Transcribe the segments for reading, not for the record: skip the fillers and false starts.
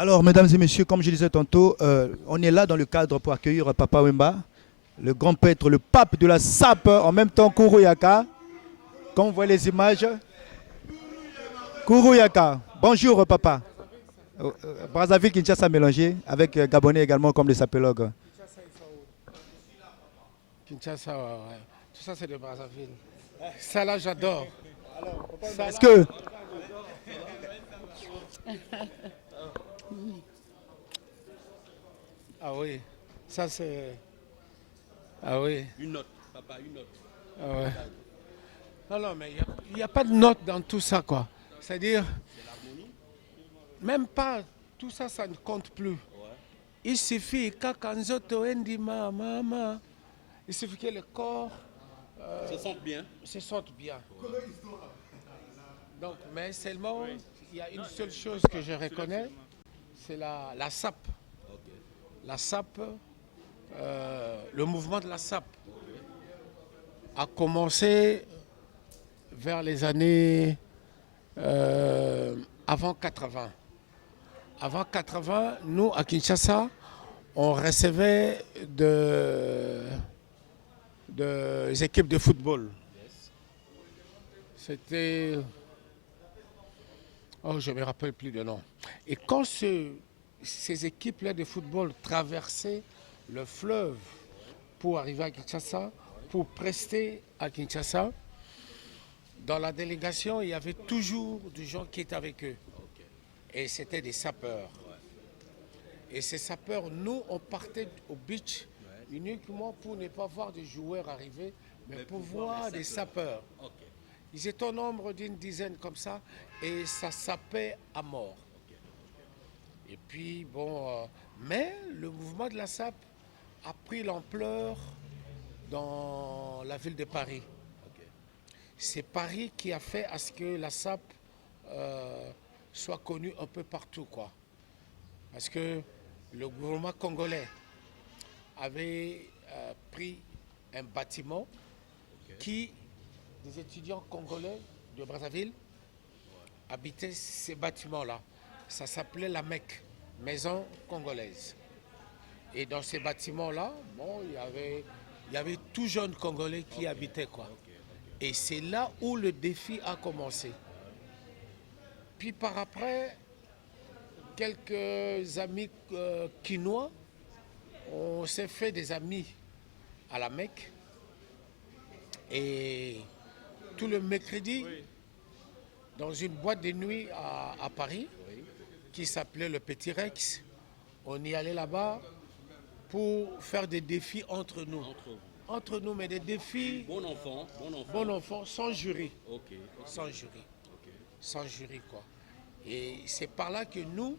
Alors, mesdames et messieurs, comme je disais tantôt, on est là dans le cadre pour accueillir Papa Wemba, le grand prêtre, le pape de la SAP, en même temps Yaka. Comme vous voyez les images, Yaka. Bonjour, papa. Brazzaville, Kinshasa mélangé, avec Gabonais également comme des sapélogues. Kinshasa, ouais. Tout ça, c'est de Brazzaville. Ça, là, j'adore. Ça, Est-ce là, que, ah oui. Ça, c'est. Ah oui. Une note, papa, une note. Ah ouais. Non, non, mais il n'y a pas de note dans tout ça, quoi. C'est-à-dire, même pas, tout ça, ça ne compte plus. Il suffit, kakanzoto endima, mama. Il suffit que le corps Ça sent bien. se sente bien. Donc, mais seulement, il y a une seule chose que je reconnais, c'est la SAP. La SAP, le mouvement de la SAP a commencé vers les années avant 80. Avant 80, nous, à Kinshasa, on recevait des équipes de football. C'était... Oh, je ne me rappelle plus de nom. Et quand ces équipes-là de football traversaient le fleuve pour arriver à Kinshasa, pour prester à Kinshasa, dans la délégation, il y avait toujours des gens qui étaient avec eux. Et c'était des sapeurs. Et ces sapeurs, nous, on partait au beach uniquement pour ne pas voir des joueurs arriver, mais pour voir des sapeurs. Ils étaient au nombre d'une dizaine comme ça, et ça sapait à mort. Et puis, bon, mais le mouvement de la SAP a pris l'ampleur dans la ville de Paris. C'est Paris qui a fait à ce que la SAP soit connue un peu partout, quoi. Parce que le gouvernement congolais avait pris un bâtiment qui, des étudiants congolais de Brazzaville, habitaient ces bâtiments-là. Ça s'appelait la MEC, Maison Congolaise. Et dans ces bâtiments-là, bon, il y avait tout jeune Congolais qui habitait, quoi. Et c'est là où le défi a commencé. Puis par après, quelques amis quinois, on s'est fait des amis à la Mecque. Et tout le mercredi, dans une boîte de nuit à Paris, qui s'appelait le Petit Rex, on y allait là-bas pour faire des défis entre nous. Entre nous, mais des défis Bon enfant, bon enfant. bon enfant, sans jury. Ok. Sans jury. Sans jury, quoi. Et c'est par là que nous,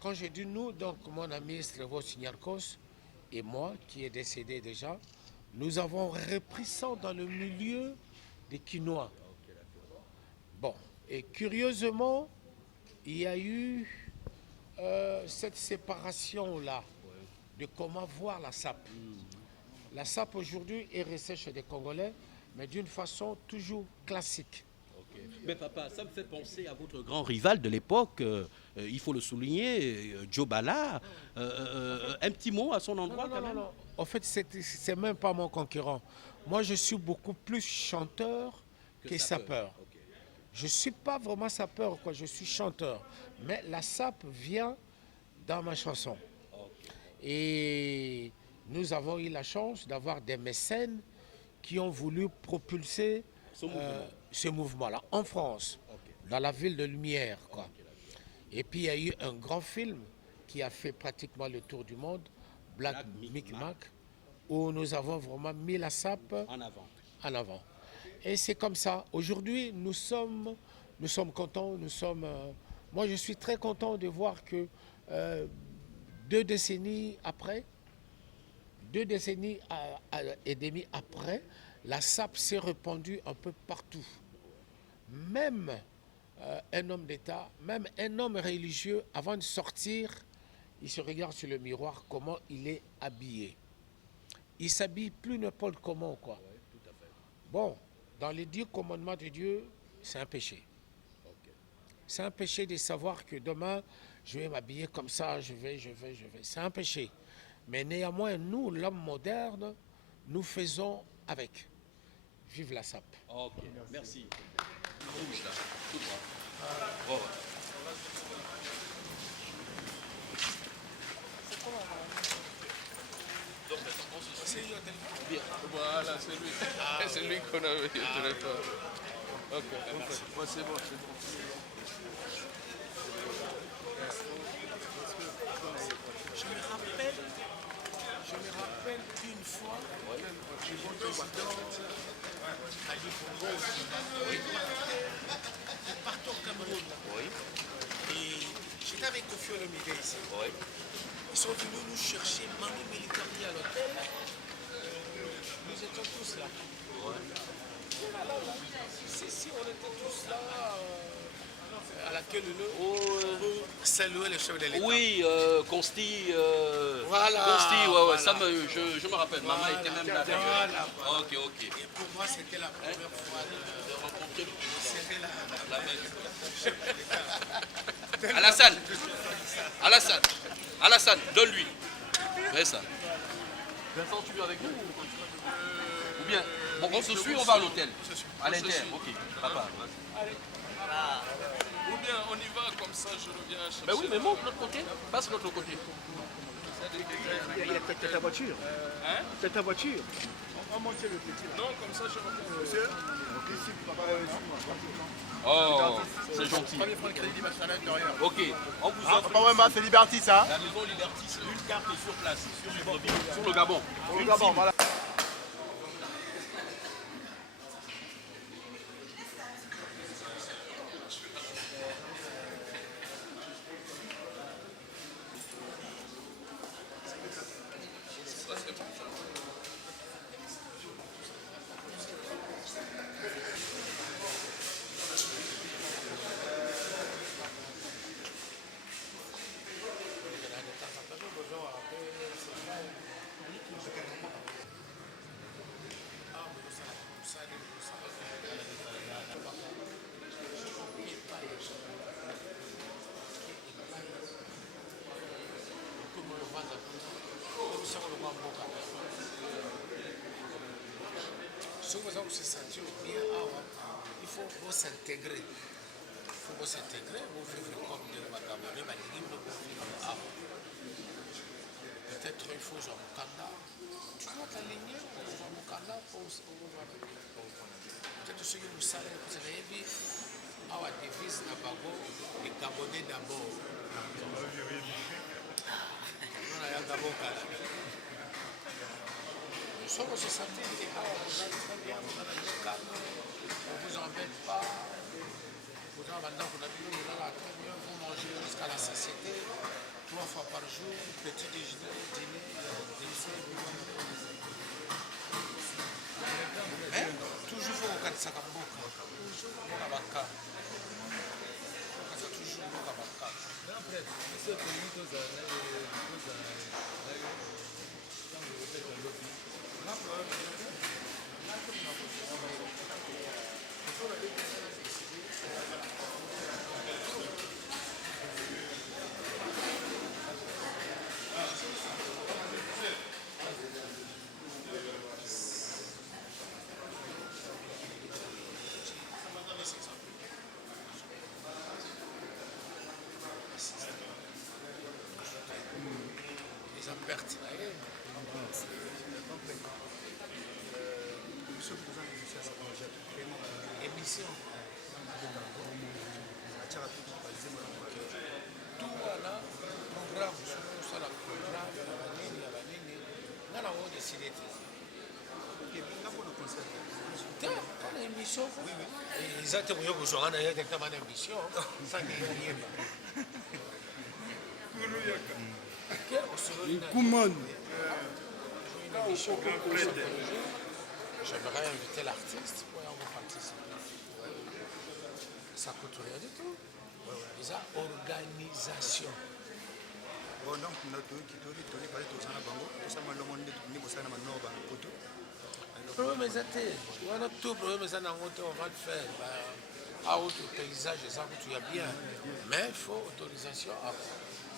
quand j'ai dit nous, donc mon ami Strevo Signarkos et moi, qui est décédé déjà, nous avons repris ça dans le milieu des quinois. Bon, et curieusement, il y a eu cette séparation-là de comment voir la SAP. La SAP aujourd'hui est restée chez les Congolais, mais d'une façon toujours classique. Mais papa, ça me fait penser à votre grand rival de l'époque, il faut le souligner, Joe Bala. Un petit mot à son endroit quand même. Non. En fait, c'est même pas mon concurrent. Moi, je suis beaucoup plus chanteur que sapeur. Je ne suis pas vraiment sapeur, quoi. Je suis chanteur. Mais la sape vient dans ma chanson. Et nous avons eu la chance d'avoir des mécènes qui ont voulu propulser ce mouvement-là en France, dans la ville de Lumière, quoi. Et puis il y a eu un grand film qui a fait pratiquement le tour du monde, Black Micmac, où nous avons vraiment mis la sape En avant. en avant. Et c'est comme ça. Aujourd'hui, nous sommes contents. Moi, je suis très content de voir que euh, 2 décennies après, 2 décennies et demie après, la sape s'est répandue un peu partout. Même un homme d'État, même un homme religieux, avant de sortir, il se regarde sur le miroir comment il est habillé. Il s'habille plus n'importe comment, quoi. Bon, dans les 10 commandements de Dieu, c'est un péché. C'est un péché de savoir que demain, je vais m'habiller comme ça, je vais. C'est un péché. Mais néanmoins, nous, l'homme moderne, nous faisons avec. Vive la SAP. Ok, merci. Rouge là, tout droit. Oh. Voilà, c'est lui. C'est lui qu'on avait au téléphone. Ok, bon, c'est bon. Je me rappelle une fois, du bon président Ali Bongo, nous partons au Cameroun. Et j'étais avec Kofi Olomide ici. Ils sont venus nous chercher Manu Militari à l'hôtel. Nous étions tous là. Si, on était tous là. À laquelle saluer le chef de l'État. Oui, Consti. Voilà. Consti, ouais, Voilà. ça je me rappelle. Maman était même là d'ailleurs. Voilà. Ok. Et pour moi, c'était la première fois De rencontrer c'était la main du la Alassane, donne-lui. Fais ça. Vincent, tu viens avec nous ou bien, bon, on se suit, on va à l'hôtel. À l'intérieur, ok. Papa. Ou bien on y va comme ça, je reviens chercher. Ben oui, mais monte de l'autre côté. Passe de l'autre côté. Il a peut-être ta voiture. Hein? C'est ta voiture. On va monter le petit. Non, comme ça, je reviens. Monsieur, ici, papa, Oh, c'est gentil. on va prendre le crédit à l'intérieur. Ok, on vous offre Papa Wemba, c'est Liberty, ça. la maison Liberty, une carte sur place, sur le Gabon. Au Gabon, voilà. Si vous avez se sentir bien, il faut s'intégrer. Il faut s'intégrer, vous vivre comme des Camerounais, peut-être il faut jouer au Canada. Tu dois t'aligner pour jouer au Canada. Peut-être ceux qui vous savent, vous avez vu, la devise d'Abago, les Gabonais d'abord. On a d'abord nous sommes se sentir que vous allez très bien, vous allez être calme, on ne vous embête pas. Vous avez maintenant vous allez très bien, vous mangez jusqu'à la satiété, 3 fois par jour, petit déjeuner, dîner, dessert. Mais toujours vous au Katsakaboka, toujours au Kabaka. Toujours au Kabaka. Les pertes. Émission. Tout voilà, programme, sur la programme, on a décidé. Une émission. Ils ont été directement une émission. Ça j'aimerais inviter l'artiste pour y participer. Ça coûte rien du tout. C'est ça, organisation. Le problème est tout, le problème est on va le faire. autre paysage, ça, il y a bien. Mais il faut autorisation.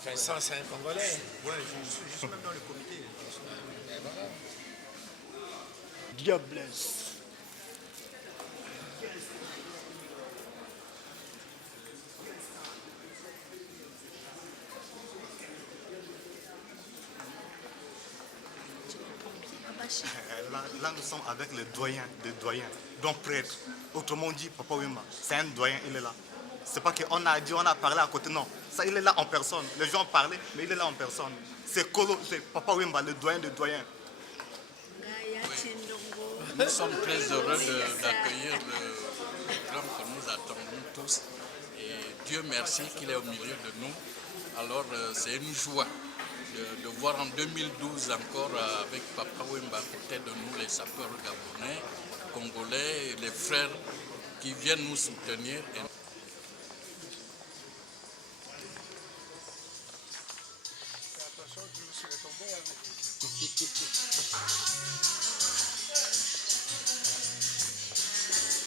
Vincent, c'est un Congolais. Ouais, je suis même dans le comité. Et voilà. Diablesse. Là, nous sommes avec les doyens, donc prêtre. Autrement dit, Papa Wemba, c'est un doyen, il est là. C'est pas qu'on a dit, on a parlé à côté, non. Ça, il est là en personne. Les gens parlaient, mais il est là en personne. C'est Papa Wemba, le doyen des doyens. Nous sommes très heureux d'accueillir l'homme que nous attendons tous. Et Dieu merci qu'il est au milieu de nous. Alors c'est une joie de voir en 2012 encore avec Papa Wemba à côté de nous les sapeurs gabonais, congolais, les frères qui viennent nous soutenir. Attention, je me suis retombé avec.